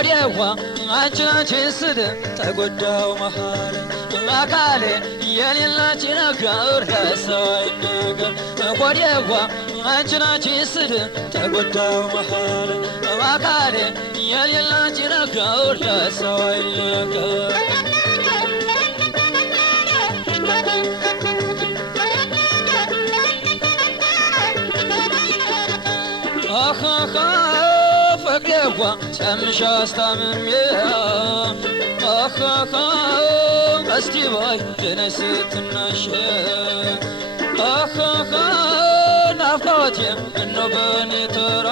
ወዲያዋ አንቺን ስል ተጎዳው መሃል አካሌ የሌላች ነገር ለሰው አይነገር ወዲያዋ አንቺን ስል ተጎዳው መሃል አካሌ የሌላች ነገር ለሰው አይነገር ፈቅደዋ ሰምሻ አስታምሜ እስቲ ባይ ድነሽ ስትናሽ ናፍቆቴ ምነው በኔ ተራ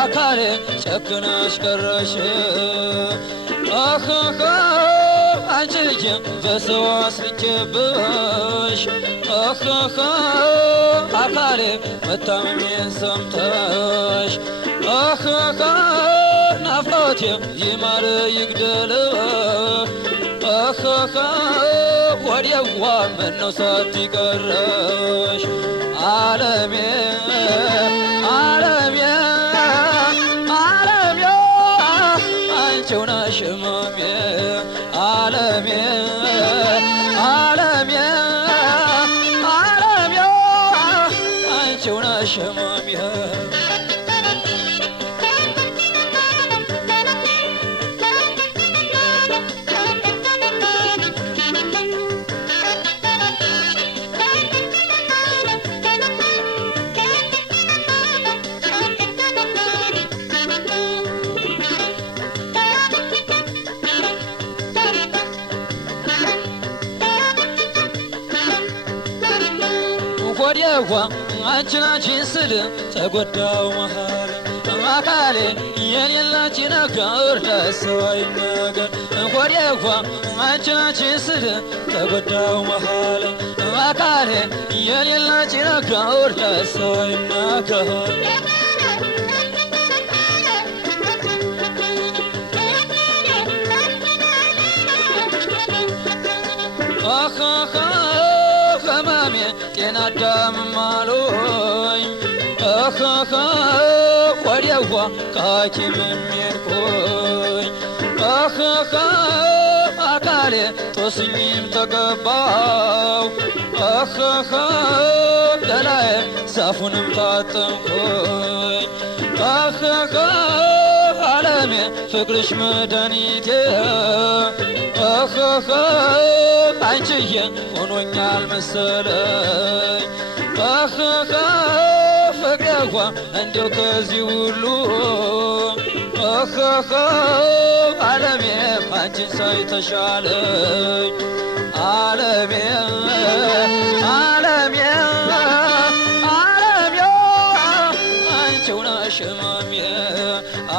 አካሌ ጨክነሽ ቀረሽ አንቺዬ በሰው አስልኬብሽ አካሌ መታመሜን ሰምተሽ ናፍቆቴ ይማር ይግደልህ ወዲያዋ ምነው ሳትቀረሽ ዓለሜ ዓለሜ ዓለሜ አንቺው ነሽ ህመሜ ዓለሜ ዓለሜ ዓለሜ አንቺው ነሽ ህመሜ ወዲያዋ አንቺን ስል ተጎዳው መሃል አካሌ የሌላች ነገር ለሰው አይነገር ወዲያዋ አንቺን ስል ተጎዳው መሃል አካሌ የሌላች ነገር ለሰው አይነገር ጤና አዳም ማሎኝ ወዲያዋ ከሐኪም ሄድኩኝ አካሌ ጦስኝም ተቀባው ገላዬ ዛፉንም ታጠንኩኝ ዓለሜ ፍቅርሽ መድኃኒቴ አንቺዬ ሆኖኛል መሰለኝ ፍቅሬዋ እንዲያው ከዚህ ሁሉ ዓለሜ አንቺን ሳይ ተሻለኝ ዓለሜ ዓለሜ ዓለሜ አንቺው ነሽ ህመሜ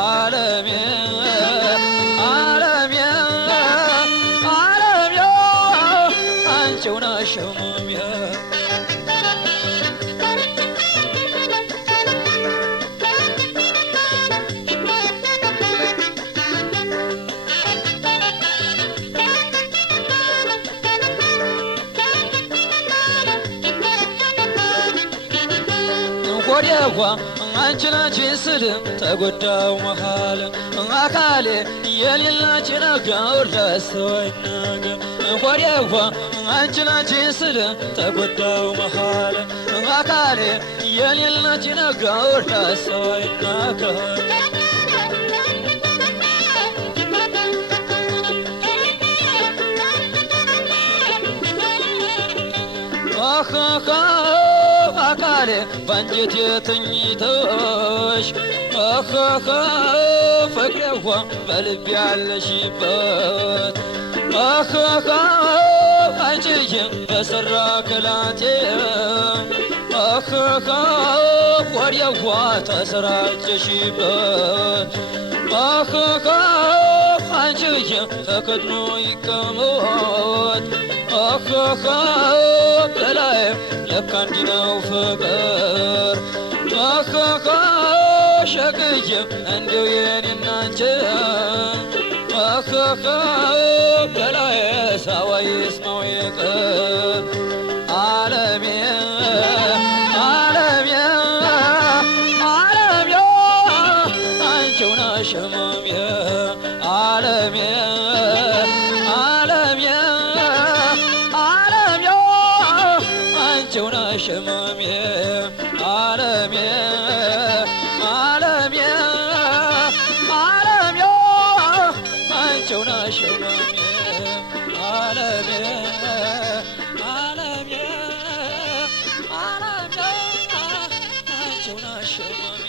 ዓለሜ ዓለሜ ዓለሜ አንቺው ነሽ ህመሜ ወዲያዋ አንቺን ስል ተጎዳው መሃል አካሌ የሌላች ነገር ለሰው አይነገር ወዲያዋ አንቺን ስል ተጎዳው መሃል አካሌ የሌላች ነገር ለሰው አይነገር አካሌ ባንጀቴ ተኝተሽ ፍቅሬዋ በልቤ ያለሽበት አንቺዬ በሰራ ከላቴ ወዲያዋ ተሰራጨሽበት አንቺዬ ተከድኖ ይቀመጥ ገላዬ ለካ እንዲህ ነው ፍቅር ሸቅዬ እንዲው የኔና አንቺ ገላዬ ሳዋይ ስማው ይቅር ዓለሜ ዓለሜ ዓለሜ አንቺው ነሽ ህመሜ ዓለሜ ዓለሜ ዓለሜ አንቺው ነሽ ህመሜ ዓለሜ ዓለሜ ዓለሜ አንቺው ነሽ ህመሜ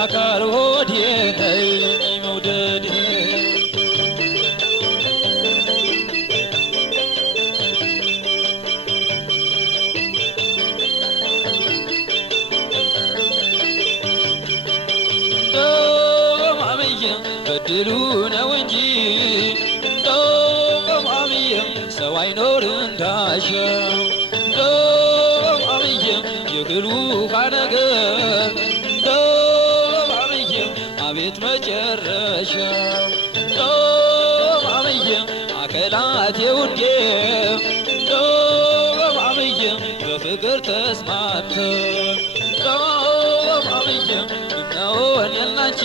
አካል ሆዴ ነይ መውደዴ ማመየ በድሉ ነው እንጂ ማመየ ሰው አይኖር እንዳሸው ማመየ የግሉ ካነገር አቤት መጨረሻው ማመየ አከላቴ ውዴ ማመየ በፍቅር ተስማምተን ማመየ እናወን ያልናቺ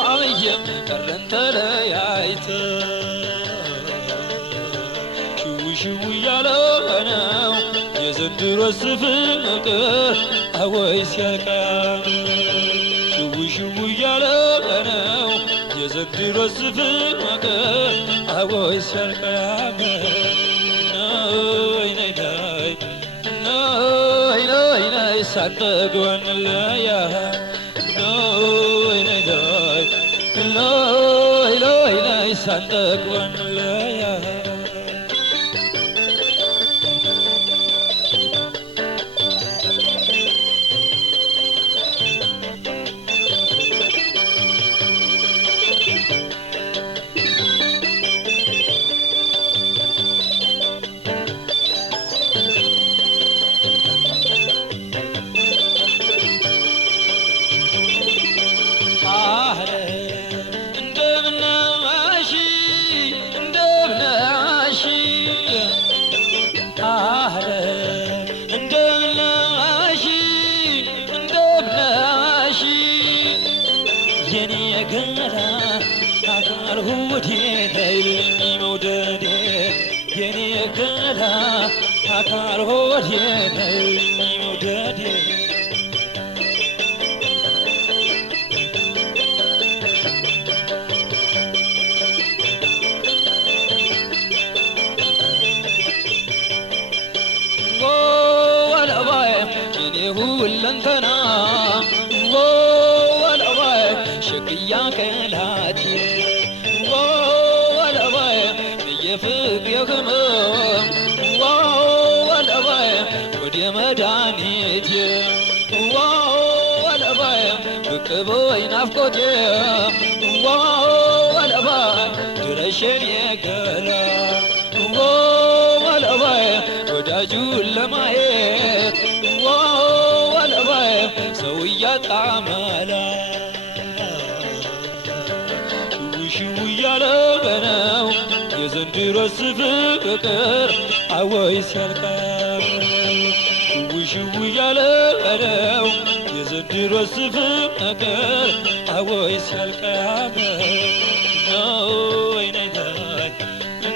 ማመየ ቀረን ተለያይተን ሽው እያለ ነው የዘንድሮስ ፍቅር አወይ ሲያልቃም ሽው እያለ ነው የዘንድሮስ ፍቅር አወይ ሲያልቃም ነይ ነይ ነይ ነይ ነይ ሳንጠግብ እንለያ ነይ ነይ ነይ ነይ ነይ ሳንጠግብ እንለያ አካል ሆዴ ነይ መውደዴ ወለባይ እኔ ሁለንተና ወለባይ ሸክያ ከላቴ ወለባይ የፍቅር የህመም ወደ መድኃኒቴ ወለባይ ብቅ በይ ናፍቆቴ ወለባይ ድረሽን የገላ ወለባይ ወዳጁን ለማየት ወለባይ ሰው እያጣ መላ ነው የዘንድሮስ ፍቅር አወይ ሲያልቃል ሽው ያለ ነው የዘንድሮስ ፍቅር አወይ ሲያልቃል ኖይ ነይ ነይ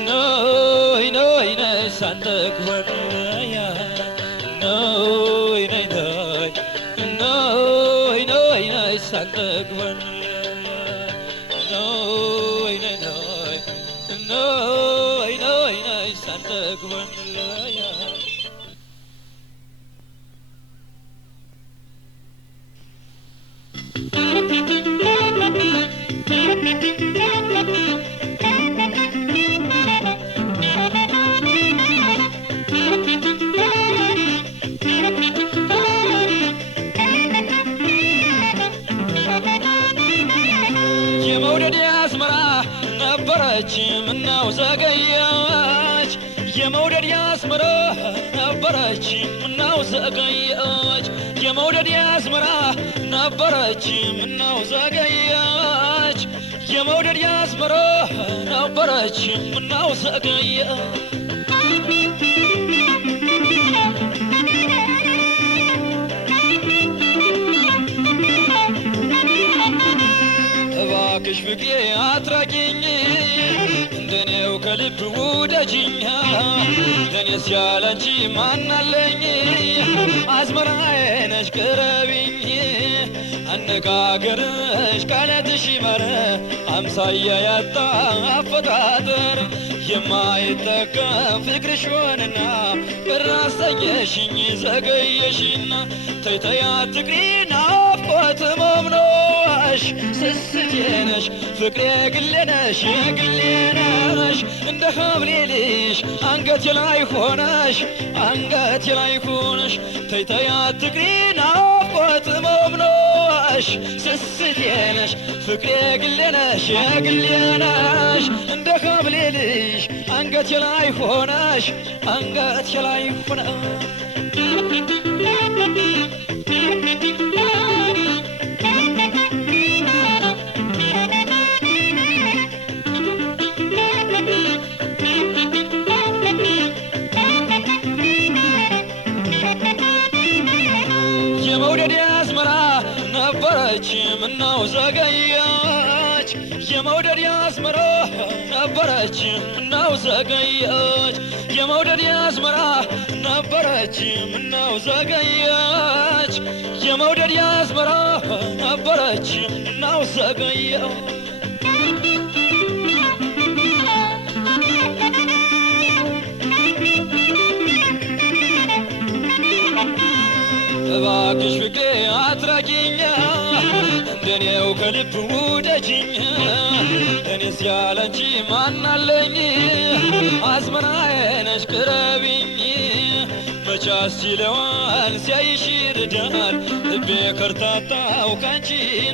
ኖይ ነይ ነይ ሳንጠግበያ ኖይ ነይ ነይ ኖይ ነይ ነይ ሳንጠግበያ ኖይ ነይ ነይ ኖይ ነይ ነይ ሳንጠግበያ የመውደድ አስመራ ነበረች ምነው ዘገየች የመውደድ አስመራ ነበረች ምነው ዘገየች የመውደድ አስመራ ነበረች ምነው ዘገየች የመውደድ አስመራ ነበረች ምነው ዘገየች እባክሽ ፍቅሬ አትራቂኝ እንደኔው ከልብ ውደጂኝ ለኔስ ያላንቺ ማናለኝ አዝመራዬ ነሽ ቅረቢኝ አነጋገርሽ ቃላትሽ ማረ አምሳያ ያጣ አፈጣጠር የማይጠቀም ፍቅርሽ ሆነና ቅር አሰኘሽኝ ዘገየሽና ተይ ተይ አትቅሪ ናፍቆት መምኖሽ ስስቴ ነሽ ፍቅሬ ግሌ ነሽ የግሌ ነሽ እንደ ሐብሌ ልሽ አንገቴ ላይ ሆነሽ አንገቴ ላይ ሆነሽ ተይ ተይ አትቅሪ ናፍቆት መምኖሽ ስስቴ ነሽ ፍቅሬ ግሌ ነሽ የግሌ ነሽ እንደ ሐብሌ ልሽ አንገቴ ላይ ሆነሽ አንገቴ ላይ ሆነሽ የመውደድ አስመራ ነበረች ምነው ዘገየች የመውደድ አስመራ ነበረች ምነው ዘገየች የመውደድ አስመራ ነበረች ምነው ዘገየች የመውደድ አስመራ ነበረች ምነው ዘገየች እባክሽ ፍቅሬ አትራቂኝ እንደኔው ከልብ ውደጂኝ እኔስ ያላንቺ ማናለኝ አዝመራዬ ነሽ ቅረቢኝ መች አስችለዋል ሲያይሽ ይርዳል ልቤ ከርታታው ካንቺ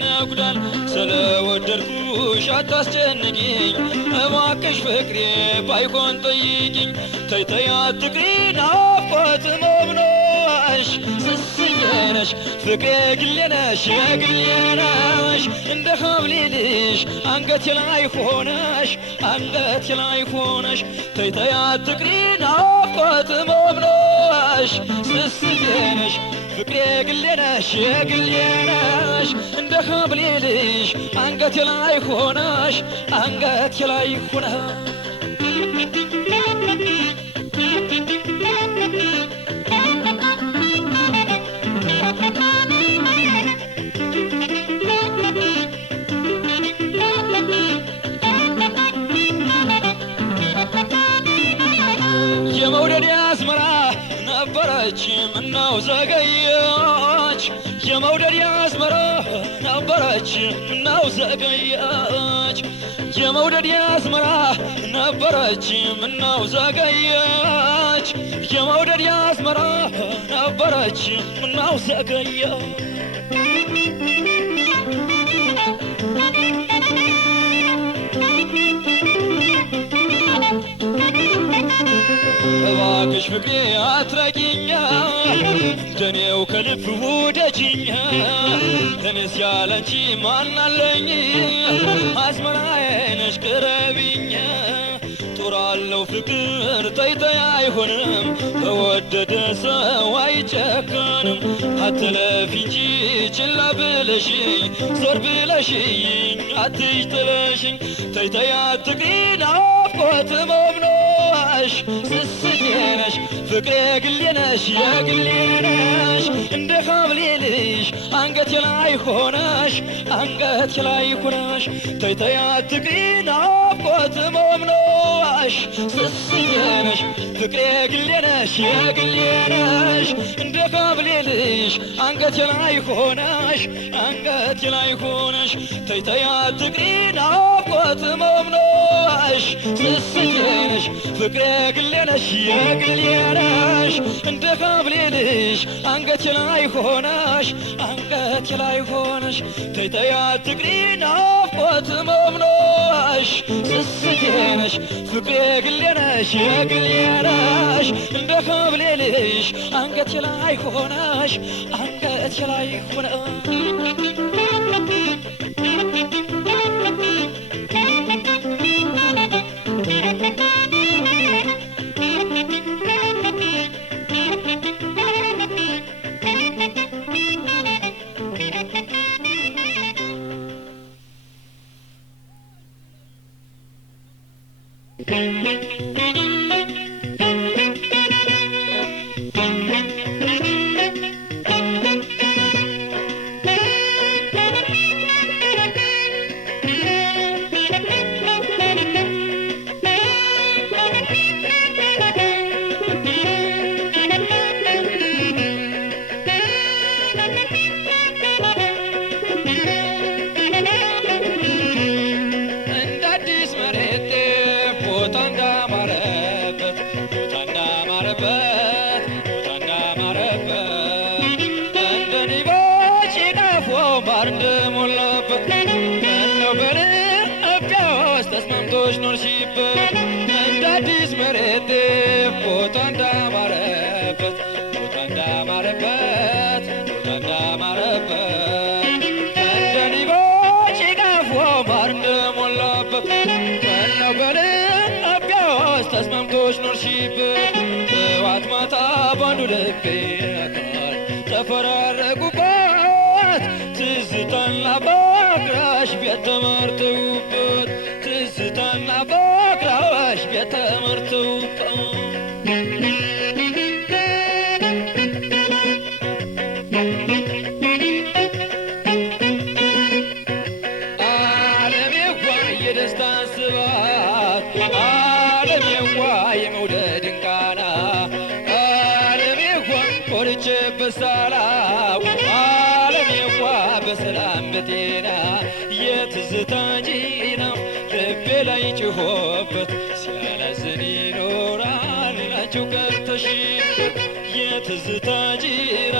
ነጉዳል ስለወደድኩሽ አታስጨንቂኝ እባክሽ ፍቅሬ ባይሆን ጠይቂኝ ተይ ተይ አትቅሪ ናፍቆት መብኖሽ ስስዬ ነሽ ፍቅሬ ግሌ ነሽ የግሌ ነሽ እንደ ሐብሌ ልሽ አንገቴ ላይ ሆነሽ አንገቴ ላይ ሆነሽ ተይ ተይ አትቅሪ ናፍቆት መብኖሽ ስስዬ ነሽ ፍቅሬ ግሌ ነሽ የግሌ ነሽ እንደ ሐብሌ ልሽ አንገቴ ላይ ሆነሽ አንገቴ ላይ ሆነሽ የመውደድ አስመራ ነበረች ምነው ዘገየች የመውደድ አስመራ ነበረች ምነው ዘገየች የመውደድ አስመራ ነበረች ምነው ዘገየች የመውደድ አስመራ ነበረች ምነው ዘገየች እባክሽ ፍቅሬ አትራቂኝ እንደኔው ከልብ ውደጂኝ እኔስ ያላንቺ ማን አለኝ አዝመራዬ ነሽ ቅረቢኝ ጦራለው ፍቅር ተይተይ አይሆንም በወደደ ሰው አይጨከንም አትለፊ እንጂ ችላ ብለሽኝ ዞር ብለሽኝ አትይ ጥለሽኝ ተይተይ አትቅሪ ናፍቆት መምኖሽ ስስቴ ነሽ ፍቅሬ ግሌ ነሽ የግሌ ነሽ እንደ ሐምሌ ልጅ አንገቴ ላይ ሆነሽ አንገቴ ላይ ሆነሽ ተይተይ አትቅሪ ናፍቆት መምኖሽ ስስቴ ነሽ ፍቅሬ ግሌ ነሽ የግሌ ነሽ እንደ ሐምሌ ልጅ አንገቴ ላይ ሆነሽ አንገቴ ላይ ሆነሽ ተይተይ አትቅሪ ናፍቆት መምኖሽ ስስቴ ነሽ ፍቅሬ ግሌ ነሽ የግሌ ነሽ እንደ ሐምሌ ልጅ አንገቴ ላይ ሆነሽ አንገቴ ላይ ሆነሽ ተይተይ አትቅሪ ናፍቆት መምኖሽ ስስቴ ነሽ ፍቅሬ ግሌ ነሽ የግሌ ነሽ እንደ ሐምሌ ልጅ አንገቴ ላይ ሆነሽ አንገቴ ላይ ሆነሽ ተፈራረቁባት ትዝታና ባክራሽ ቤተመርተውበት ትዝታና ባክራሽ ቤተመርተውበት ዓለሜዋ የደስታን ስባት ዓለሜዋ የመውደድን ቃና በሰላም ዓለሜዋ በሰላም በጤና የትዝታ ጂና ልቤ ላይ ጭሆበት ሲያላዝን ይኖራል አንቺው ቀርተሽበት የትዝታ ጂና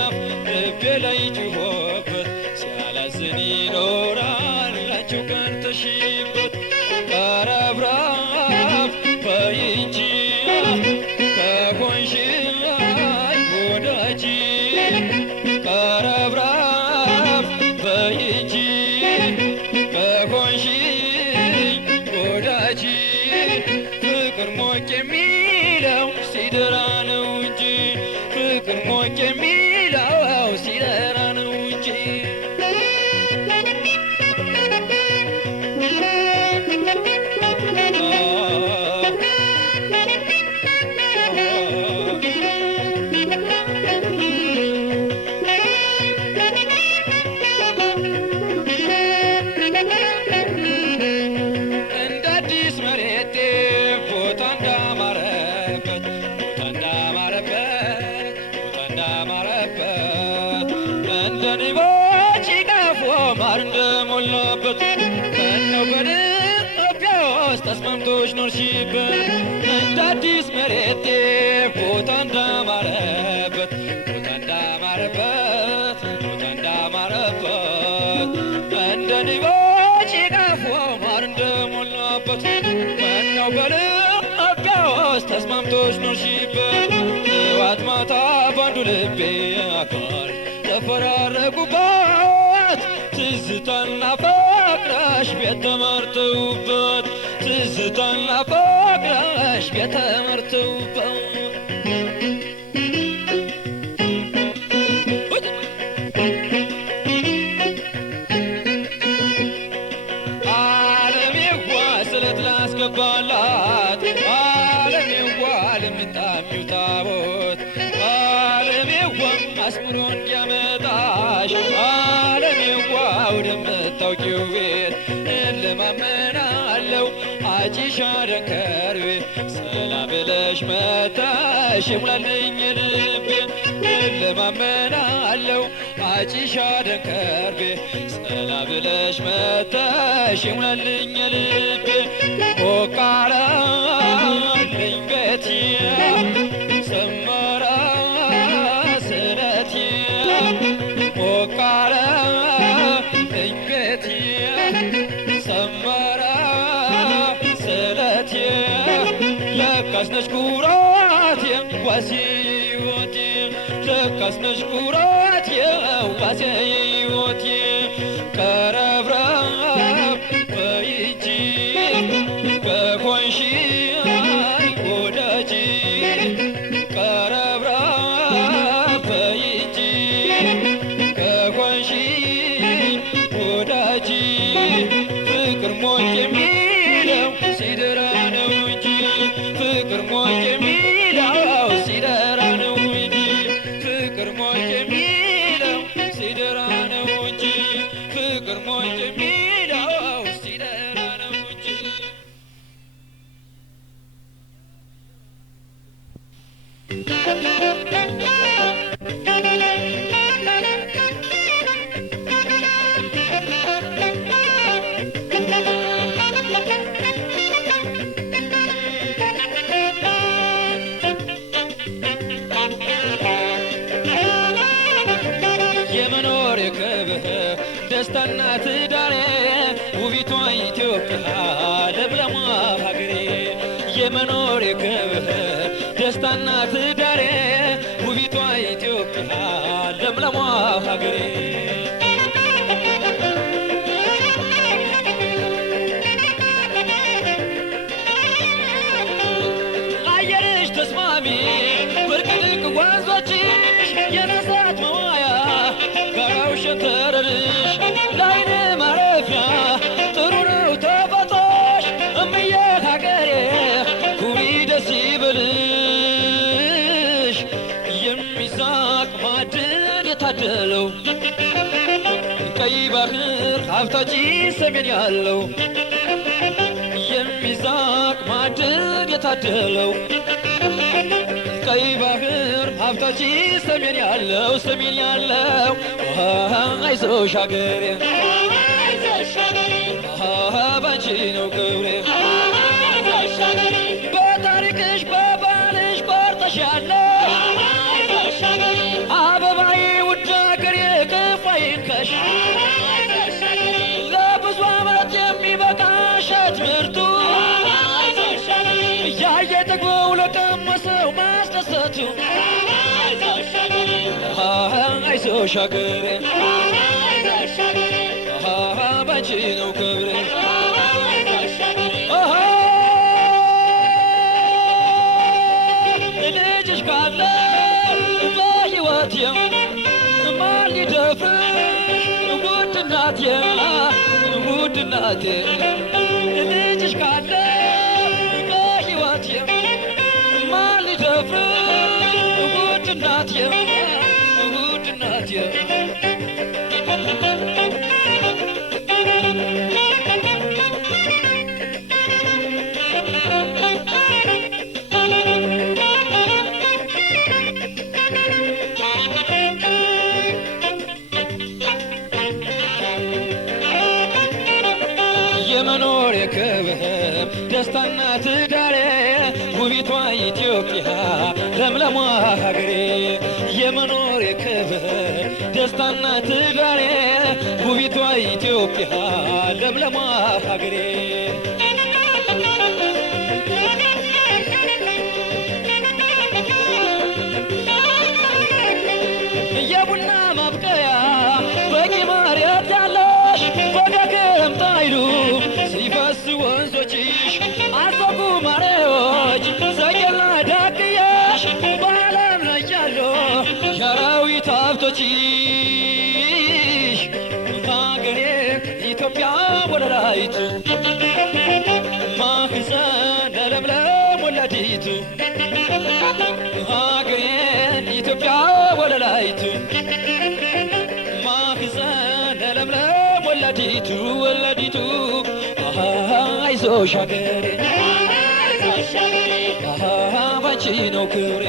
ልቤ ላይ ጭሆበት ሲያላዝን ይኖራል አንቺው ቀርተሽበት ቀረብራብ በይ እንጂ ከሆንሽ ቀረብራብ በይ እንጂ ከሆንሽኝ ወዳጅ ፍቅር ሞቅ የሚለው ሲደራ ነው እንጂ ፍቅር ሞቅ የሚለው ሲደራ ነው እንጂ ተስማምቶሽ ኖርሽበት እንደ አዲስ መሬት ቦታ እንዳማረበት ቦታ እንዳማረበት ቦታ እንዳማረበት እንደ ንቦች ጭጋፍ ማር እንደሞላበት መናው በልቤ ውስጥ ተስማምቶሽ ኖርሽበት ጠዋት ማታ ባንዱ ልቤ አካል ተፈራረቁባት ትዝታና ፍቅርሽ ቤት ተመርተውበት ትዝታና ፍቅርሽ ቤት ተመርተውበት ባላት ዓለሜዋ ለምታሚው ታቦት ዓለሜዋ አስምሮ እንዲያመጣሽ ዓለሜዋ ወደምታውቂው ቤት እለማመናለው አጂሻ ደንከርቤ ሰላ ብለሽ መተሽ ይሙላልኝ ልቤ እለማመናለው አጂሻ ደንከርቤ ሰላ ብለሽ መተሽ ይሙላልኝ ልቤ ሞቃለልኝ ቤቴ ሰመረ ስለቴ ሞቃለልኝ ቤቴ ሰመረ ስለቴ ለካስ ነሽ ኩራቴ ዋሴ ሕይወቴ ለካስ ነሽ ኩራቴ ዋሴ ሕይወቴ ቀረብረብ በይጂ ከኮንሺ ወዳጅ ቀረብረብ በይጂ ከኮንሺ ወዳጅ ፍቅር ሞኝ የሚለው ሲደራ ነው እንጂ ፍቅር ሞኝ የሚለው ሲደራ ነው እንጂ ፍቅር ሞኝ የሚለው ሲደራ ነው እንጂ ፍቅር ሞኝ የሚለው ሲደራ ነው እንጂ የመኖር የክብር ደስታና ትዳሬ ውቢቷ ኢትዮጵያ ለምለሟ ሀገሬ የመኖር የክብር ደስታና ትዳሬ ውቢቷ ኢትዮጵያ ለምለሟ ሀገሬ አየርሽ ተስማሚ ብርቅድቅ ወንዞችሽ የነሳት መዋያ ጋራው ሸንተረርሽ ለዓይን ማረፊያ ጥሩ ነው ተፈጥሮሽ እምዬ ሀገሬ ኩሪ ደስ ይበልሽ የሚዛቅ ማዕድን የታደለው ቀይ ባህር ሀብታች ሰሜን ያለው የሚዛቅ ማዕድን የታደለው ቀይ ባህር ሀብታች ሰሜን ያለው አይዞሽ ሀገሬ ባንቺ ነው ክብሬ በታሪክሽ በባህልሽ ቆርጠሻለሁ አበባዬ ውድ ሀገሬ ክፉ አይንካሽ ለብዙ ዓመት የሚበቃ እሸት ምርቱ እያየ ጠግቦ ለቀመሰው ማስደሰቱ አይዞሽ ሀገሬ ባንቺ ነው ክብሬ ልጅሽ ካለ በሕይወቴ ማን ሊደፍርሽ ውድ እናቴ ውድ እናቴ ልጅሽ ካለ በሕይወቴ ማን ሊደፍርሽ ውድ እናቴ ውድ እናቴ የመኖር የክብር ደስታና ትዳሬ ውቢቷ ኢትዮጵያ ለምለሟ ሀገሬ የመኖር የክብር ደስታና ትዳሬ ውቢቷ ኢትዮጵያ ለምለሟ ሀገሬ ኢትዮጵያ ወለላይቱ ማህፀነ ለምለም ወላዲቱ ሀገሬን ኢትዮጵያ ወለላይቱ ማህፀነ ለምለም ወላዲቱ ወላዲቱ አይዞሽ ሀገሬ ባንቺ ነው ክብሬ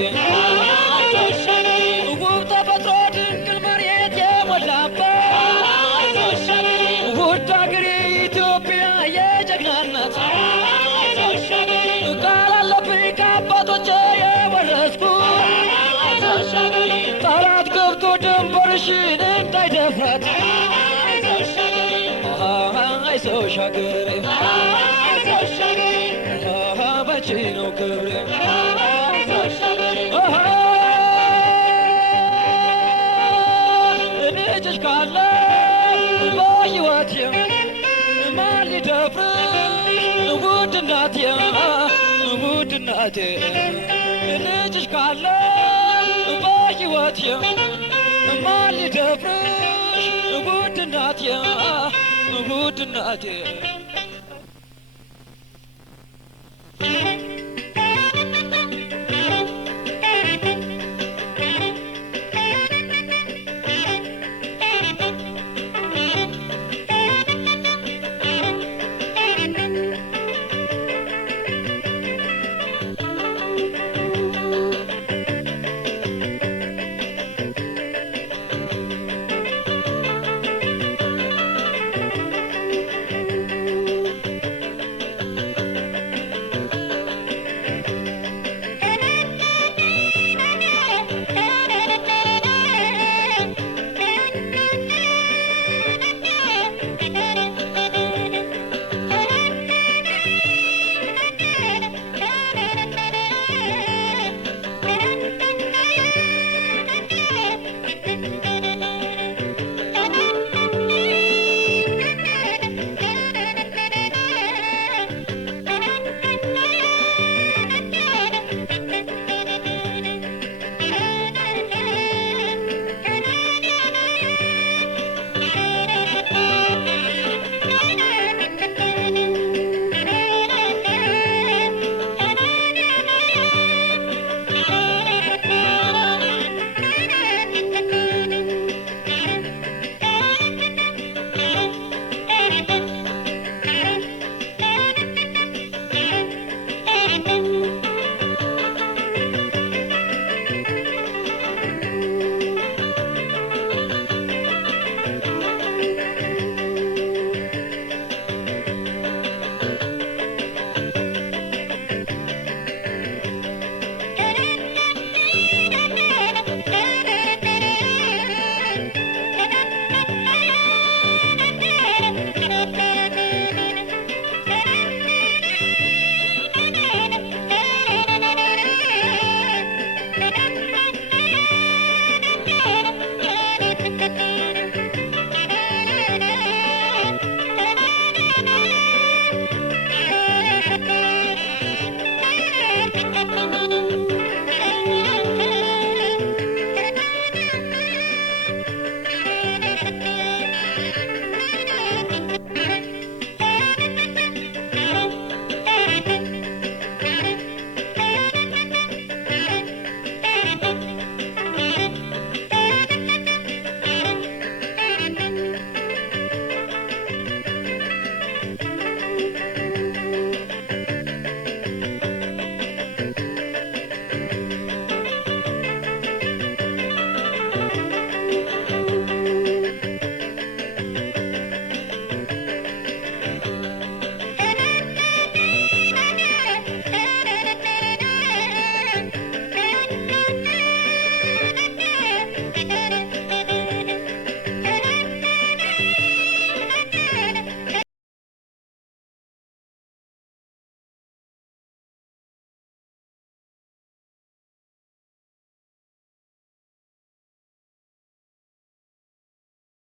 ውብ ተፈጥሮ ድንግል መሬት የሞላባት ውድ ሀገሬ ኢትዮጵያ የጀግና እናት ቃል አለብኝ ከአባቶቼ የወረስኩት ጠላት ገብቶ ድንበርሽን እንዳይደፍራት አይዞሽ ሀገሬ ባንቺ ነው ክብሬ ልጅሽ ካለ በሕይወቴ ማን ሊደፍርሽ ውድ እናቴ ውድ እናቴ ልጅሽ ካለ በሕይወቴ ማን ሊደፍርሽ ውድ እናቴ ውድ እናቴ